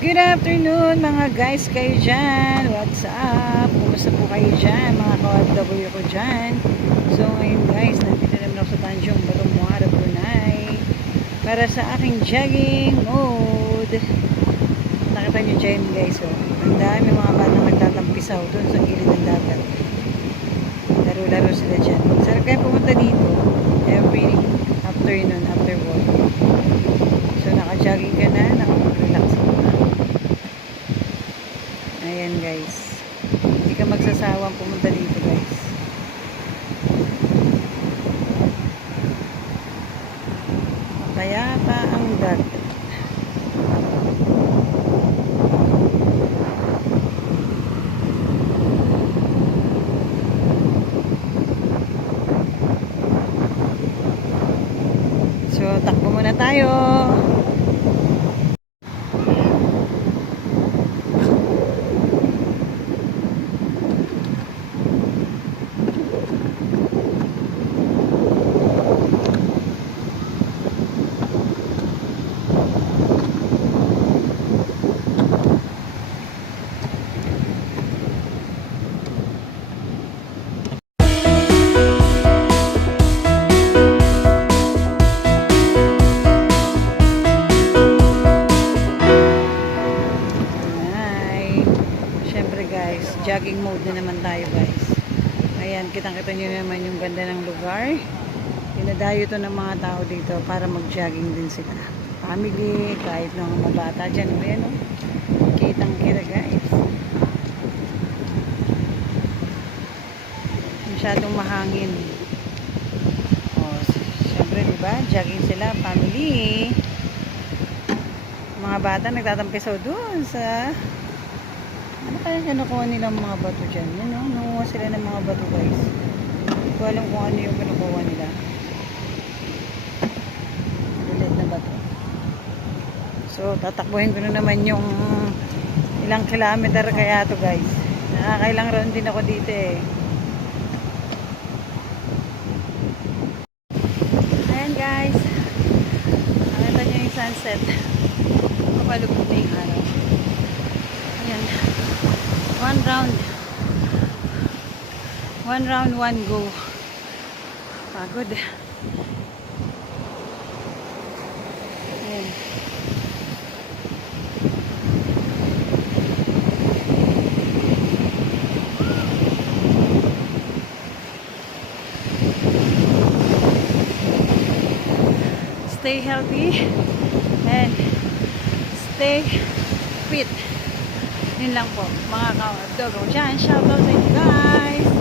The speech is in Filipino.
Good afternoon mga guys kayo dyan. What's up? Kumusta po kayo dyan mga ka-OFW ko dyan? So ngayon guys, nandito naman ako sa Tanjung Balongmuara, Brunei para sa aking jogging mode. Nakita nyo dyan guys, oh. Ang dami mga batang nagtatampisaw doon sa gilid ng dagat. Laro-laro sila dyan. Sarap kayo pumunta dito every afternoon after work. So naka-jogging ka na, naka-relax ka na. Ayan guys, hindi ka magsasawang pumunta dito guys. Mapayapa ang dagat. So takbo muna tayo. Guys, jogging mode na naman tayo guys. Ayan, kitang-kita nyo naman yung ganda ng lugar. Pinadayo to ng mga tao dito para mag-jogging din sila. Family, kahit ng mga bata dyan. Ayan, oh. Kitang-kita guys. Masyadong mahangin. Oh, syempre diba, jogging sila, family. Mga bata nagtatampisaw dun sa ano kaya kinukuha nilang mga bato dyan? Yun, no? Nanguha sila ng mga bato guys. Hindi ko alam kung ano yung kinukuha nila. Ulit na bato. So, tatakbuhin ko na naman yung ilang kilometer kaya to guys. Nakakailang round din ako dito eh. Ayan guys. Nakita nyo yung sunset. Kapalubog na yung araw. Ayan. One round, one go. Pagod. Ayan. Stay healthy and stay fit. Yun lang po, mga ka-OFW dyan. Shoutout sa inyo guys.